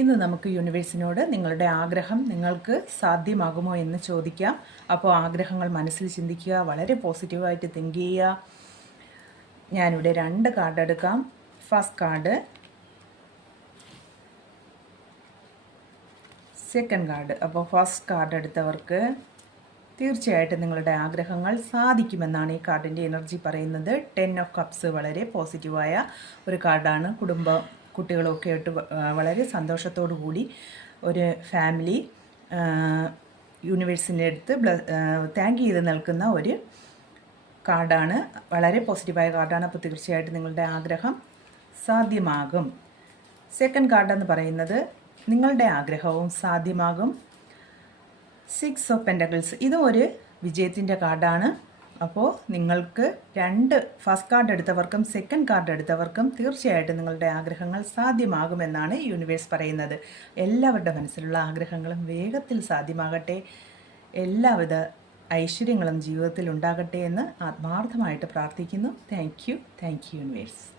ഇന്ന് നമുക്ക് യൂണിവേഴ്സിനോട് നിങ്ങളുടെ ആഗ്രഹം നിങ്ങൾക്ക് സാധ്യമാകുമോ എന്ന് ചോദിക്കാം. അപ്പോൾ ആഗ്രഹങ്ങൾ മനസ്സിൽ ചിന്തിക്കുക, വളരെ പോസിറ്റീവായിട്ട് തിങ്ക് ചെയ്യുക. ഞാനിവിടെ 2 കാർഡ് എടുക്കാം. First card, second card. അപ്പോൾ ഫസ്റ്റ് കാർഡ് എടുത്തവർക്ക് തീർച്ചയായിട്ടും നിങ്ങളുടെ ആഗ്രഹങ്ങൾ സാധിക്കുമെന്നാണ് ഈ കാർഡിൻ്റെ എനർജി പറയുന്നത്. 10 ഓഫ് കപ്സ് വളരെ പോസിറ്റീവായ ഒരു കാർഡാണ്. കുട്ടികളൊക്കെ ആയിട്ട് വളരെ സന്തോഷത്തോടു കൂടി ഒരു ഫാമിലി യൂണിവേഴ്സിൻ്റെ അടുത്ത് താങ്ക് ചെയ്ത് നിൽക്കുന്ന ഒരു കാർഡാണ്. വളരെ പോസിറ്റീവായ കാർഡാണ്. അപ്പോൾ തീർച്ചയായിട്ടും നിങ്ങളുടെ ആഗ്രഹം സാധ്യമാകും. സെക്കൻഡ് കാർഡെന്ന് പറയുന്നത് നിങ്ങളുടെ ആഗ്രഹവും സാധ്യമാകും. 6 ഓഫ് പെൻറ്റക്കിൾസ്. ഇതും ഒരു വിജയത്തിൻ്റെ കാർഡാണ്. അപ്പോൾ നിങ്ങൾക്ക് ഫസ്റ്റ് കാർഡ് എടുത്തവർക്കും സെക്കൻഡ് കാർഡ് എടുത്തവർക്കും തീർച്ചയായിട്ടും നിങ്ങളുടെ ആഗ്രഹങ്ങൾ സാധ്യമാകുമെന്നാണ് യൂണിവേഴ്സ് പറയുന്നത്. എല്ലാവരുടെ മനസ്സിലുള്ള ആഗ്രഹങ്ങളും വേഗത്തിൽ സാധ്യമാകട്ടെ. എല്ലാവിധ ഐശ്വര്യങ്ങളും ജീവിതത്തിൽ ഉണ്ടാകട്ടെ എന്ന് ആത്മാർത്ഥമായിട്ട് പ്രാർത്ഥിക്കുന്നു. Thank you universe.